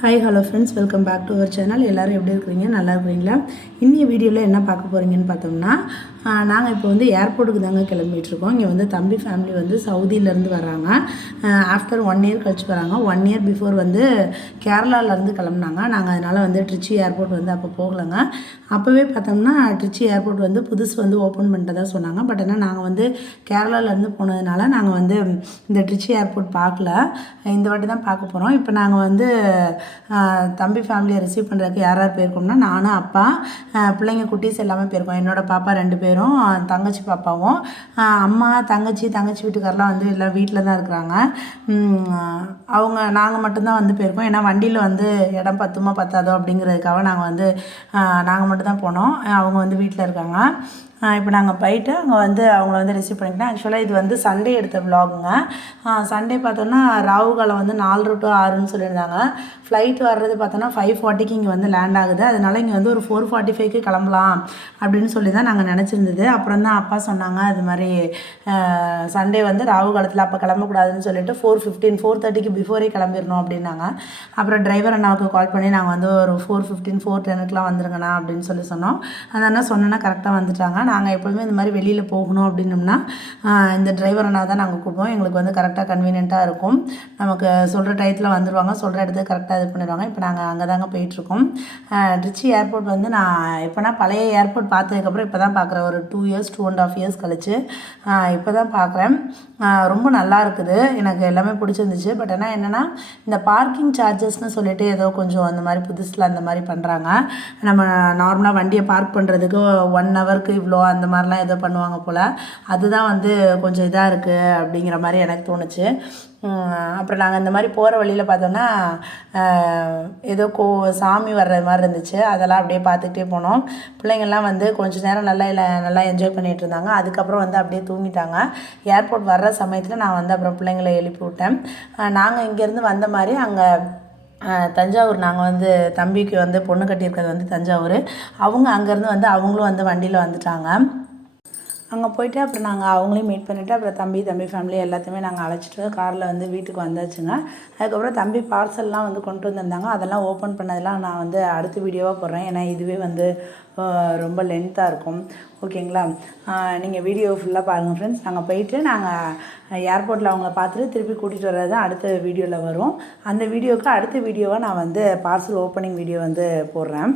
Hi hello friends welcome back to our channel எல்லோரும் எப்படி இருக்கிறீங்க? நல்லா இருக்கிறீங்களா? இந்திய வீடியோவில் என்ன பார்க்க போகிறீங்கன்னு பார்த்தோம்னா நாங்கள் இப்போ வந்து ஏர்போர்ட்டுக்கு தாங்க கிளம்பிட்டு இருக்கோம் இங்கே வந்து தம்பி ஃபேமிலி வந்து சவுதியிலேருந்து வராங்க. ஆஃப்டர் ஒன் இயர் கழிச்சு வராங்க. ஒன் இயர் பிஃபோர் வந்து கேரளாவிலேருந்து கிளம்புனாங்க. நாங்கள் அதனால் வந்து ட்ரிச்சி ஏர்போர்ட் வந்து அப்போ போகலைங்க. அப்போவே பார்த்தோம்னா ட்ரிச்சி ஏர்போர்ட் வந்து புதுசு வந்து ஓப்பன் பண்ணிட்டதாக சொன்னாங்க. பட் ஆனால் நாங்கள் வந்து கேரளாவிலேருந்து போனதுனால நாங்கள் வந்து இந்த ட்ரிச்சி ஏர்போர்ட் பார்க்கல. இந்த வாட்டி தான் பார்க்க போகிறோம் இப்போ நாங்கள் வந்து தம்பி ஃபேமிலியை ரிசீவ் பண்ணுறதுக்கு யார் யார் போயிருக்கோம்னா நானும் அப்பா பிள்ளைங்க குட்டீஸ் எல்லாமே போயிருக்கோம். என்னோடய பாப்பா ரெண்டு பேரும். தங்கச்சி பாப்பாவும். அம்மா தங்கச்சி தங்கச்சி வீட்டுக்காரெலாம் வந்து எல்லாம் வீட்டில் தான் இருக்கிறாங்க. அவங்க நாங்கள் மட்டும்தான் வந்து போயிருக்கோம். ஏன்னா வண்டியில் வந்து இடம் பத்துமா பத்தாதோ அப்படிங்கிறதுக்காக நாங்கள் வந்து நாங்கள் மட்டும் தான் போனோம். அவங்க வந்து வீட்டில் இருக்காங்க. இப்போ நாங்கள் போயிட்டு அங்கே வந்து அவங்கள வந்து ரிசீவ் பண்ணிக்கிட்டேன் ஆக்சுவலாக இது வந்து சண்டே எடுத்த விலாகுங்க சண்டே பார்த்தோன்னா ராகு காலம் வந்து நாலு டு ஆறுன்னு சொல்லியிருந்தாங்க. ஃப்ளைட் வர்றது பார்த்தோன்னா ஃபைவ் ஃபார்ட்டிக்கு இங்கே வந்து லேண்ட் ஆகுது. அதனால் இங்கே வந்து ஒரு ஃபோர் ஃபார்ட்டி ஃபைவ்க்கு கிளம்பலாம் அப்படின்னு சொல்லி தான் நாங்கள் நினச்சிருந்தது. அப்புறம் தான் அப்பா சொன்னாங்க அது மாதிரி சண்டே வந்து ராவு காலத்தில் அப்போ கிளம்பக்கூடாதுன்னு சொல்லிட்டு ஃபோர் ஃபிஃப்டீன் ஃபோர் தேர்ட்டிக்கு பிஃபோரே கிளம்பிடணும் அப்படின்னாங்க. அப்புறம் டிரைவர் அண்ணாவுக்கு கால் பண்ணி நாங்கள் வந்து ஒரு ஃபோர் ஃபிஃப்டீன் ஃபோர் டெனுக்குலாம் வந்துருங்கண்ணா அப்படின்னு சொல்லி சொன்னோம். அந்த அண்ணா சொன்னோன்னா கரெக்டாக வந்துட்டாங்க. நாங்கள் எப்போவுமே இந்த மாதிரி வெளியில் போகணும் அப்படின்னோம்னா இந்த டிரைவர் அண்ணா தான் நாங்கள் கூப்பிடுவோம். எங்களுக்கு வந்து கரெக்டாக கன்வீனியண்ட்டாக இருக்கும். நமக்கு சொல்கிற டயத்தில் வந்துடுவாங்க சொல்கிற இடத்துக்கு கரெக்டாக இது பண்ணிடுவாங்க. இப்போ நாங்கள் அங்கே தாங்க போயிட்டுருக்கோம். ட்ரிச்சி ஏர்போர்ட் வந்து நான் எப்போனா பழைய ஏர்போர்ட் பார்த்ததுக்கப்புறம் இப்போ தான் பார்க்குறேன் ஒரு two years two and half years கழிச்சு இப்போ தான் பார்க்குறேன் ரொம்ப நல்லா இருக்குது. எனக்கு எல்லாமே பிடிச்சிருந்துச்சு. பட் ஆனால் என்னென்னா இந்த பார்க்கிங் சார்ஜஸ்னு சொல்லிட்டு ஏதோ கொஞ்சம் அந்த மாதிரி புதுசில் அந்த மாதிரி பண்ணுறாங்க நம்ம நார்மலாக வண்டியை பார்க் பண்ணுறதுக்கு ஒன் ஹவருக்கு இவ்வளோ அந்த மாதிரிலாம் ஏதோ பண்ணுவாங்க போல். அதுதான் வந்து கொஞ்சம் இதாக இருக்குது அப்படிங்கிற மாதிரி எனக்கு தோணுச்சு. அப்புறம் நாங்கள் இந்த மாதிரி போகிற வழியில் பார்த்தோன்னா ஏதோ கோ சாமி வர்ற மாதிரி இருந்துச்சு. அதெல்லாம் அப்படியே பார்த்துக்கிட்டே போனோம். பிள்ளைங்கள்லாம் வந்து கொஞ்ச நேரம் நல்லா இல்லை நல்லா என்ஜாய் பண்ணிகிட்டு இருந்தாங்க. அதுக்கப்புறம் வந்து அப்படியே தூங்கிட்டாங்க. ஏர்போர்ட் வர்ற சமயத்தில் நான் வந்து அப்புறம் பிள்ளைங்களை எழுப்பி விட்டேன். நாங்கள் இங்கேருந்து வந்த மாதிரி அங்கே தஞ்சாவூர் நாங்கள் வந்து தம்பிக்கு வந்து பொண்ணு கட்டியிருக்கிறது வந்து தஞ்சாவூர். அவங்க அங்கேருந்து வந்து அவங்களும் வந்து வண்டியில் வந்துட்டாங்க. அங்கே போயிட்டு அப்புறம் நாங்கள் அவங்களையும் மீட் பண்ணிவிட்டு அப்புறம் தம்பி தம்பி ஃபேமிலி எல்லாத்தையுமே நாங்கள் அழைச்சிட்டு காரில் வந்து வீட்டுக்கு வந்தாச்சுங்க. அதுக்கப்புறம் தம்பி பார்சல்லாம் வந்து கொண்டு வந்திருந்தாங்க. அதெல்லாம் ஓப்பன் பண்ணதெல்லாம் நான் வந்து அடுத்த வீடியோவாக போடுறேன். ஏன்னா இதுவே வந்து ரொம்ப லென்த்தாக இருக்கும். ஓகேங்களா நீங்கள் வீடியோ ஃபுல்லாக பாருங்கள் ஃப்ரெண்ட்ஸ் நாங்கள் போயிட்டு நாங்கள் ஏர்போர்ட்டில் அவங்கள பார்த்துட்டு திருப்பி கூட்டிகிட்டு வர்றது தான் அடுத்த வீடியோவில் வரும். அந்த வீடியோவுக்கு அடுத்த வீடியோவை நான் வந்து பார்சல் ஓப்பனிங் வீடியோ வந்து போடுறேன்.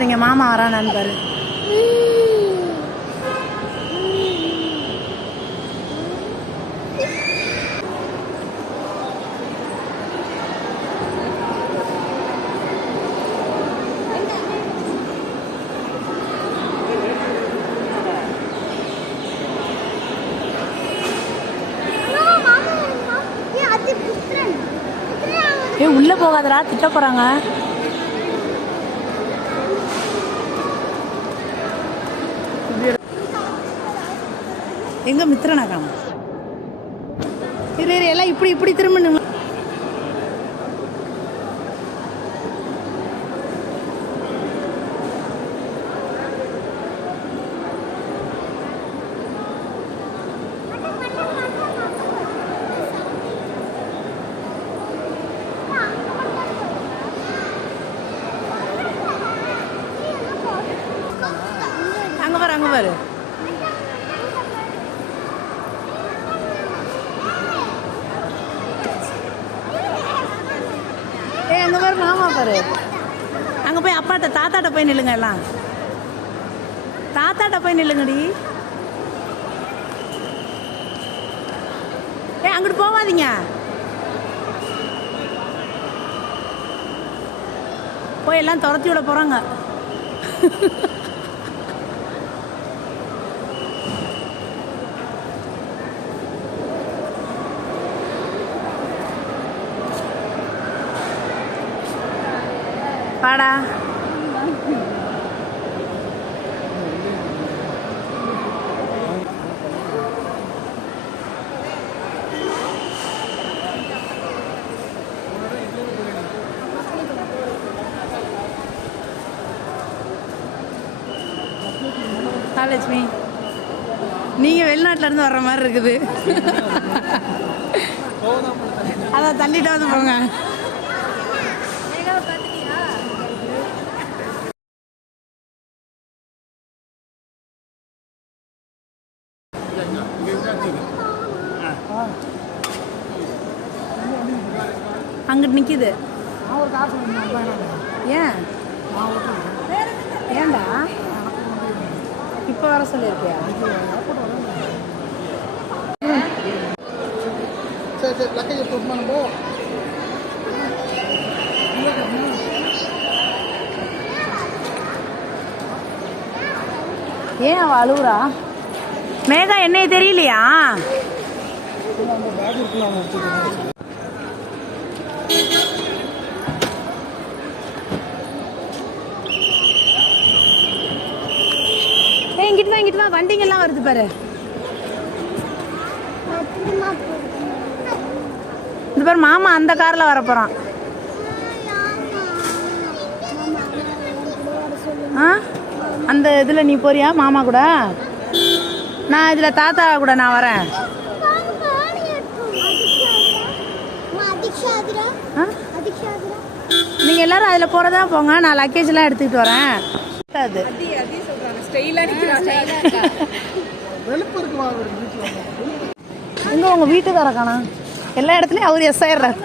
பாருங்க மாமா வரானான்னு பாரு. ஏ உள்ள போகாதடா திட்ட போறாங்க. எங்க மித்திரனா காணும் இரு இரு எல்லாம் இப்படி இப்படி திரும்பணுங்க அங்க பாரு அங்க பாரு ஏ அங்க பாரு மாமா பாரு. அங்க போய் அப்பாட்ட தாத்தாட்ட போய் நில்லுங்க எல்லாம். தாத்தாட்ட போய் நில்லுங்கடி. ஏ அங்கிட்டு போவாதீங்க. போய் எல்லாம் துரத்தி விட போறாங்க. பாடா லட்சுமி நீங்கள் வெளிநாட்டுல இருந்து வர்ற மாதிரி இருக்குது. அதான் தள்ளிட்டாவது போங்க அங்கிட்டு நிக்குது ஏன் ஏன்டா இப்போ வர சொல்லியிருக்கியா சரி சரி லக்கேஜ் ஏன் அவ அழுவுறா? மேகா என்னை தெரியலையா? அந்த ஏய் இங்கிட்டு வா இங்கிட்டு வா. வண்டிங்க எல்லாம் வருது பாரு. பாரு மாமா அந்த கார்ல வர போறான் ஆ? அந்த இதுல நீ போறியா? மாமா கூட? நான் இதுல தாத்தா கூட நான் வரேன். ஆ? நீங்க எல்லாரும் அதுல போறதா போங்க. நான் லக்கேஜ் எல்லாம் எடுத்துக்கிட்டு வரேன். அது. உங்க வீட்டுக்கார காணோம் எல்லா இடத்துலயும் அவர் எஸ் ஆயிடுறாரு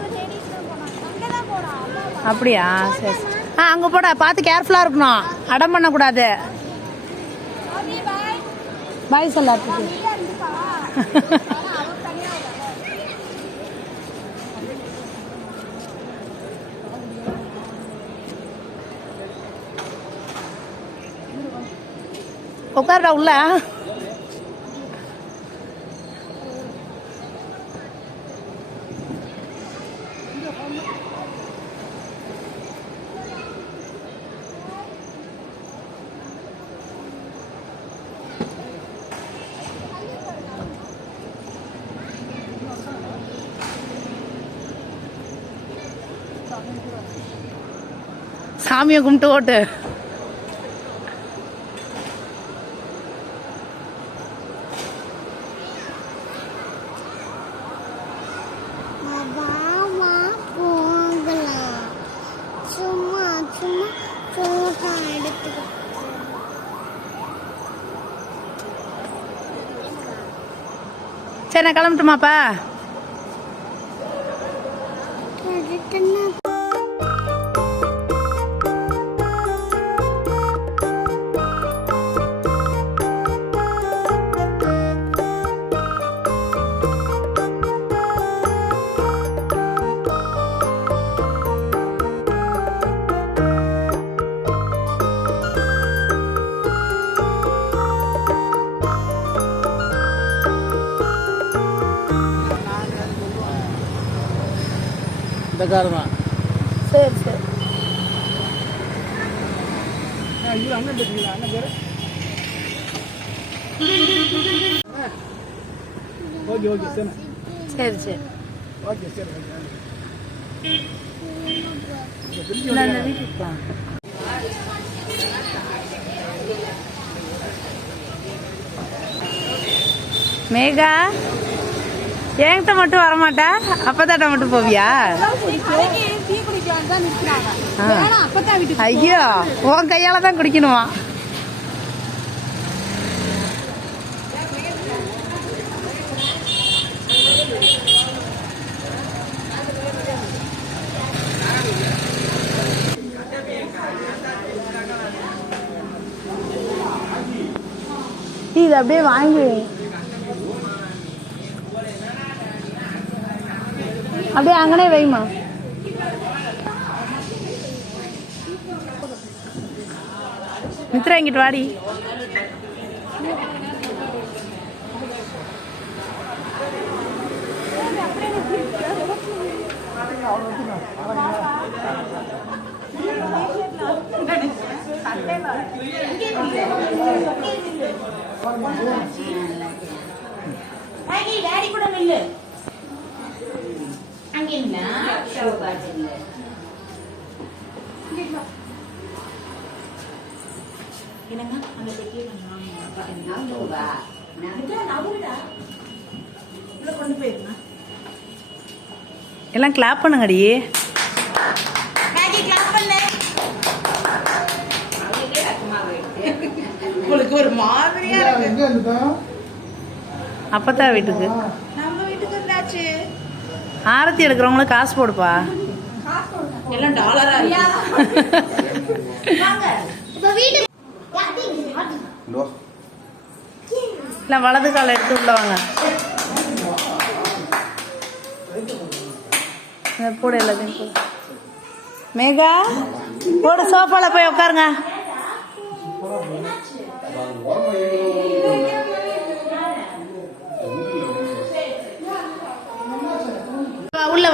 அப்படியா? சரி ஆ அங்க போடா பார்த்து கேர்ஃபுல்லா இருக்கணும். அடம் பண்ணக்கூடாது. பாய் சொல்ல உட்காருடா உள்ள. சாமியை கும்பிட்டு ஓட்டு. சரி நான் கிளம்பட்டுமாப்பா? இந்த கார் தான் சரி சரி இது அண்ணன் தெரியுங்களா அண்ணன் பேர் ஓகே ஓகே சரி சரி சரி ஓகே சரி இந்த அந்த வீட்டுக்கு வா. மேகா என்கிட்ட மட்டும் வரமாட்டா? அப்பதாட்ட மட்டும் போவியா? ஐயோ உன் கையால தான் குடிக்கணுமா? இது அப்படியே வாங்கி அப்படியே அங்கனே வைமா மித்ரா இங்கிட்டு வாடி டாடி கூட நில்லு அங்கே நில்லா பாட்டு என்னங்க? அந்த பெட்டியை கொஞ்சம் உள்ள கொண்டு போயிருங்க. எல்லாம் கிளாப் பண்ணுங்கடி. உங்களுக்கு ஒரு மாதிரியா அப்பத்தா வீட்டுக்கு. நம்ம வீட்டுக்கு வந்தாச்சு. ஆரத்தி எடுக்கிறவங்களுக்கு காசு போடுப்பா. எல்லாம் டாலரா வாங்க. இப்போ வீடு இல்லை வலது காலை எடுத்து உள்ள வாங்க. இந்த போடு எல்லாத்தையும் போடு. மேகா போடு சோஃபால போய் உட்காருங்க.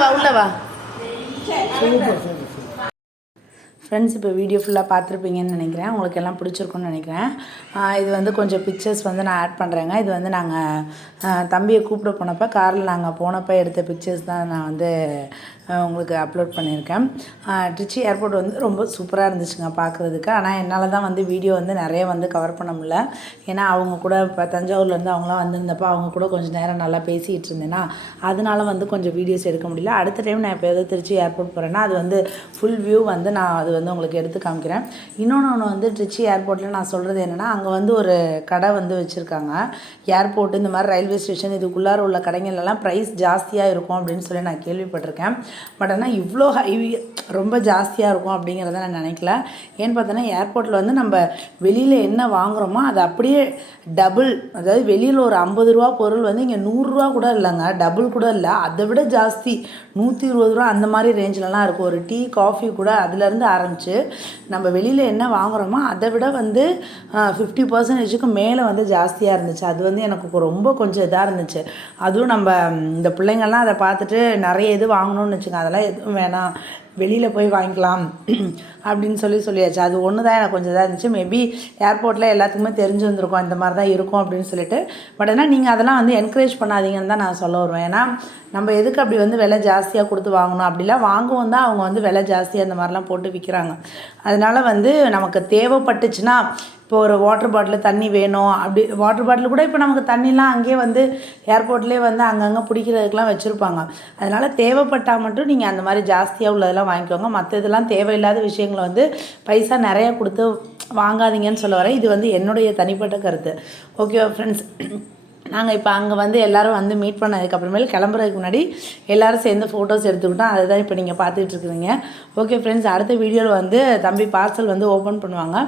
வா, உள்ள வா உள்ள வா சூப்பர். ஃப்ரெண்ட்ஸ் இப்போ வீடியோ ஃபுல்லாக பார்த்துருப்பீங்கன்னு நினைக்கிறேன். உங்களுக்கு எல்லாம் பிடிச்சிருக்குன்னு நினைக்கிறேன். இது வந்து கொஞ்சம் பிக்சர்ஸ் வந்து நான் ஆட் பண்ணுறேங்க இது வந்து நாங்கள் தம்பியை கூப்பிட போனப்போ காரில் நாங்கள் போனப்போ எடுத்த பிக்சர்ஸ் தான் நான் வந்து உங்களுக்கு அப்லோட் பண்ணியிருக்கேன். ட்ரிச்சி ஏர்போர்ட் வந்து ரொம்ப சூப்பராக இருந்துச்சுங்க பார்க்குறதுக்கு ஆனால் என்னால் தான் வந்து வீடியோ வந்து நிறைய வந்து கவர் பண்ண முடியல. ஏன்னா அவங்க கூட இப்போ தஞ்சாவூர்லேருந்து அவங்களாம் வந்திருந்தப்போ அவங்க கூட கொஞ்சம் நேரம் நல்லா பேசிகிட்டு இருந்தேன்னா அதனால வந்து கொஞ்சம் வீடியோஸ் எடுக்க முடியல. அடுத்த டைம் நான் இப்போ எதாவது திருச்சி ஏர்போர்ட் போகிறேன்னா அது வந்து ஃபுல் வியூ வந்து நான் அது வந்து உங்களுக்கு எடுத்து காமிக்கிறேன். இன்னொன்று ஒன்று வந்து திருச்சி ஏர்போர்ட்டில் நான் சொல்கிறது என்னென்னா அங்கே வந்து ஒரு கடை வந்து வச்சுருக்காங்க. ஏர்போர்ட் இந்த மாதிரி ரயில்வே ஸ்டேஷன் இதுக்குள்ளார உள்ள கடைங்கள்லாம் ப்ரைஸ் ஜாஸ்தியாக இருக்கும் அப்படின்னு சொல்லி நான் கேள்விப்பட்டிருக்கேன். பட் ஆனால் இவ்வளோ ஹை ரொம்ப ஜாஸ்தியாக இருக்கும் அப்படிங்கிறத நான் நினைக்கல. ஏன்னு பார்த்தோன்னா ஏர்போர்ட்டில் வந்து நம்ம வெளியில் என்ன வாங்குகிறோமோ அது அப்படியே டபுள் அதாவது வெளியில் ஒரு ஐம்பது ரூபா பொருள் வந்து இங்கே நூறுரூவா கூட இல்லைங்க. டபுள் கூட இல்லை. அதை விட ஜாஸ்தி. நூற்றி இருபது ரூபா அந்த மாதிரி ரேஞ்சிலலாம் இருக்கும். ஒரு டீ காஃபி கூட அதுலேருந்து ஆரம்பிச்சு நம்ம வெளியில் என்ன வாங்குகிறோமோ அதை விட வந்து ஃபிஃப்டி பர்சன்டேஜுக்கு மேலே வந்து ஜாஸ்தியாக இருந்துச்சு. அது வந்து எனக்கு ரொம்ப கொஞ்சம் இதாக இருந்துச்சு. அதுவும் நம்ம இந்த பிள்ளைங்கள்லாம் அதை பார்த்துட்டு நிறைய இது வாங்கணும்னு வச்சுங்க அதெல்லாம் எதுவும் வேணாம். வெளியில் போய் வாங்கிக்கலாம். அப்படின்னு சொல்லி சொல்லியாச்சு. அது ஒன்று தான் எனக்கு கொஞ்சம் இதாக இருந்துச்சு. மேபி ஏர்போர்ட்டில் எல்லாத்துக்குமே தெரிஞ்சு வந்திருக்கும். இந்த மாதிரி தான் இருக்கும் அப்படின்னு சொல்லிட்டு. பட் ஆனால் நீங்கள் அதெல்லாம் வந்து என்கரேஜ் பண்ணாதீங்கன்னு தான் நான் சொல்ல வருவேன். ஏன்னா நம்ம எதுக்கு அப்படி வந்து விலை ஜாஸ்தியாக கொடுத்து வாங்கணும்? அப்படிலாம் வாங்குவோம் தான் அவங்க வந்து விலை ஜாஸ்தியாக இந்த மாதிரிலாம் போட்டு விற்கிறாங்க அதனால் வந்து நமக்கு தேவைப்பட்டுச்சுன்னா இப்போ ஒரு வாட்டர் பாட்டில் தண்ணி வேணும். அப்படி வாட்டர் பாட்டில் கூட இப்போ நமக்கு தண்ணிலாம் அங்கேயே வந்து ஏர்போர்ட்லேயே வந்து அங்கங்கே பிடிக்கிறதுக்கெலாம் வச்சுருப்பாங்க. அதனால் தேவைப்பட்டால் மட்டும் நீங்கள் அந்த மாதிரி ஜாஸ்தியாக உள்ளதெல்லாம் வாங்கிக்கோங்க. மற்ற இதெல்லாம் தேவையில்லாத விஷயங்களை வந்து பைசா நிறைய கொடுத்து வாங்காதீங்கன்னு சொல்ல வரேன். இது வந்து என்னுடைய தனிப்பட்ட கருத்து. ஓகேவா ஃப்ரெண்ட்ஸ் நாங்கள் இப்போ அங்கே வந்து எல்லோரும் வந்து மீட் பண்ணதுக்கப்புறமேல் கிளம்புறதுக்கு முன்னாடி எல்லோரும் சேர்ந்து ஃபோட்டோஸ் எடுத்துக்கிட்டோம். அதை தான் இப்போ நீங்கள் பார்த்துட்டு இருக்கிறீங்க. ஓகே ஃப்ரெண்ட்ஸ் அடுத்த வீடியோவில் வந்து தம்பி பார்சல் வந்து ஓப்பன் பண்ணுவாங்க.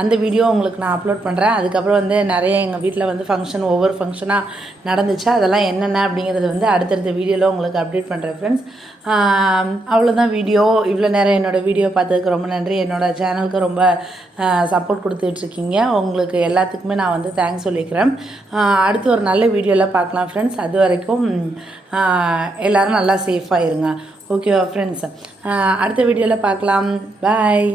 அந்த வீடியோ உங்களுக்கு நான் அப்லோட் பண்ணுறேன் அதுக்கப்புறம் வந்து நிறைய எங்கள் வீட்டில் வந்து ஃபங்க்ஷன் ஒவ்வொரு ஃபங்க்ஷனாக நடந்துச்சு. அதெல்லாம் என்னென்ன அப்படிங்கிறது வந்து அடுத்தடுத்த வீடியோவில் உங்களுக்கு அப்டேட் பண்ணுறேன் ஃப்ரெண்ட்ஸ் அவ்வளோதான் வீடியோ இவ்வளோ நேரம் என்னோடய வீடியோ பார்த்ததுக்கு ரொம்ப நன்றி. என்னோடய சேனலுக்கு ரொம்ப சப்போர்ட் கொடுத்துட்ருக்கீங்க உங்களுக்கு எல்லாத்துக்குமே நான் வந்து தேங்க்ஸ் சொல்லிக்கிறேன். அடுத்து ஒரு ஒரு நல்ல வீடியோவில் பார்க்கலாம் ஃப்ரெண்ட்ஸ் அது வரைக்கும் எல்லோரும் எல்லாரும் நல்லா சேஃபாக இருங்க. ஓகேவா ஃப்ரெண்ட்ஸ் அடுத்த வீடியோவில் பார்க்கலாம். பாய்